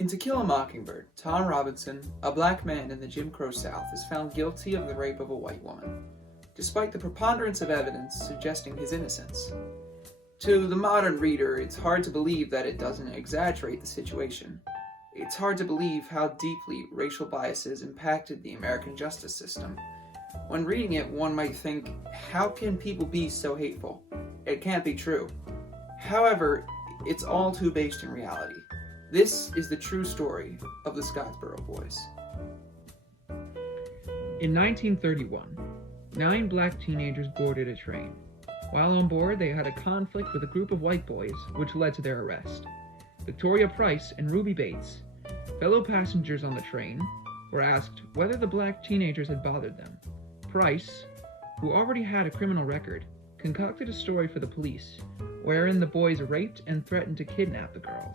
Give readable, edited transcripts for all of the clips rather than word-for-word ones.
In To Kill a Mockingbird, Tom Robinson, a black man in the Jim Crow South, is found guilty of the rape of a white woman, despite the preponderance of evidence suggesting his innocence. To the modern reader, it's hard to believe that it doesn't exaggerate the situation. It's hard to believe how deeply racial biases impacted the American justice system. When reading it, one might think, how can people be so hateful? It can't be true. However, it's all too based in reality. This is the true story of the Scottsboro Boys. In 1931, 9 black teenagers boarded a train. While on board, they had a conflict with a group of white boys, which led to their arrest. Victoria Price and Ruby Bates, fellow passengers on the train, were asked whether the black teenagers had bothered them. Price, who already had a criminal record, concocted a story for the police, wherein the boys raped and threatened to kidnap the girls.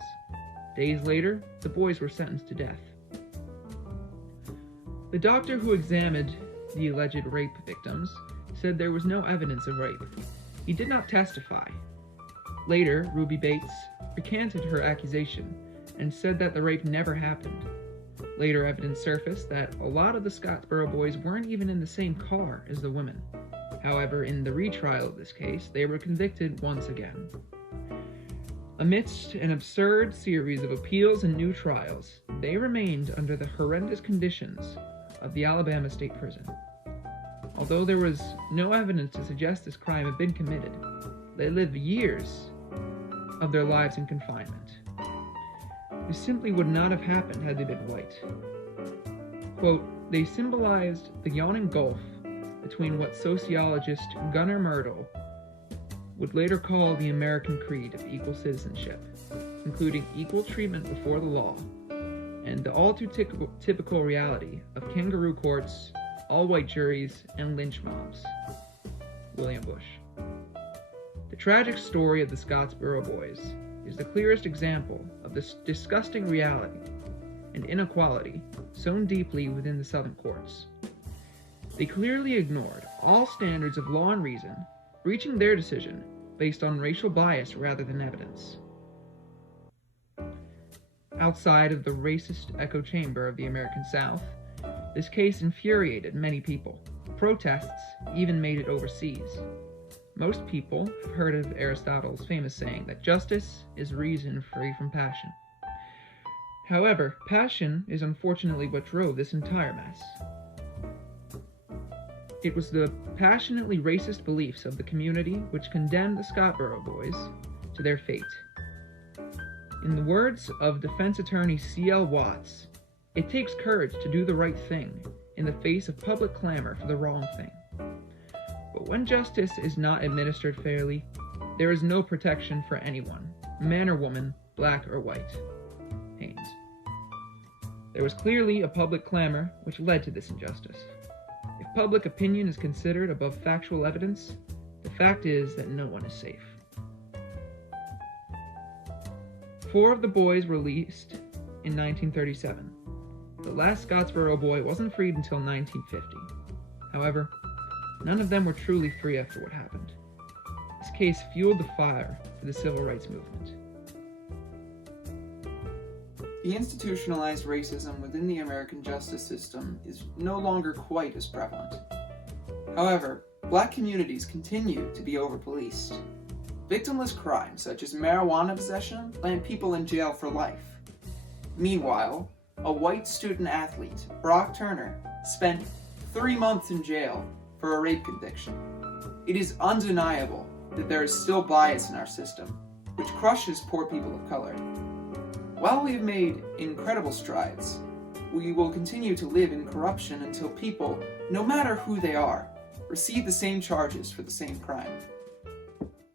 Days later, the boys were sentenced to death. The doctor who examined the alleged rape victims said there was no evidence of rape. He did not testify. Later, Ruby Bates recanted her accusation and said that the rape never happened. Later evidence surfaced that a lot of the Scottsboro Boys weren't even in the same car as the women. However, in the retrial of this case, they were convicted once again. Amidst an absurd series of appeals and new trials, they remained under the horrendous conditions of the Alabama State Prison. Although there was no evidence to suggest this crime had been committed, they lived years of their lives in confinement. This simply would not have happened had they been white. Quote, they symbolized the yawning gulf between what sociologist Gunnar Myrdal would later call the American creed of equal citizenship, including equal treatment before the law, and the all-too-typical reality of kangaroo courts, all-white juries, and lynch mobs. William Bush. The tragic story of the Scottsboro Boys is the clearest example of this disgusting reality and inequality sown deeply within the Southern courts. They clearly ignored all standards of law and reason, reaching their decision based on racial bias rather than evidence. Outside of the racist echo chamber of the American South, this case infuriated many people. Protests even made it overseas. Most people have heard of Aristotle's famous saying that justice is reason free from passion. However, passion is unfortunately what drove this entire mess. It was the passionately racist beliefs of the community which condemned the Scottsboro Boys to their fate. In the words of defense attorney C.L. Watts, it takes courage to do the right thing in the face of public clamor for the wrong thing. But when justice is not administered fairly, there is no protection for anyone, man or woman, black or white. Haynes. There was clearly a public clamor which led to this injustice. If public opinion is considered above factual evidence, the fact is that no one is safe. 4 of the boys were released in 1937. The last Scottsboro boy wasn't freed until 1950. However, none of them were truly free after what happened. This case fueled the fire for the civil rights movement. The institutionalized racism within the American justice system is no longer quite as prevalent. However, black communities continue to be over-policed. Victimless crimes such as marijuana possession land people in jail for life. Meanwhile, a white student-athlete, Brock Turner, spent 3 months in jail for a rape conviction. It is undeniable that there is still bias in our system, which crushes poor people of color. While we have made incredible strides, we will continue to live in corruption until people, no matter who they are, receive the same charges for the same crime.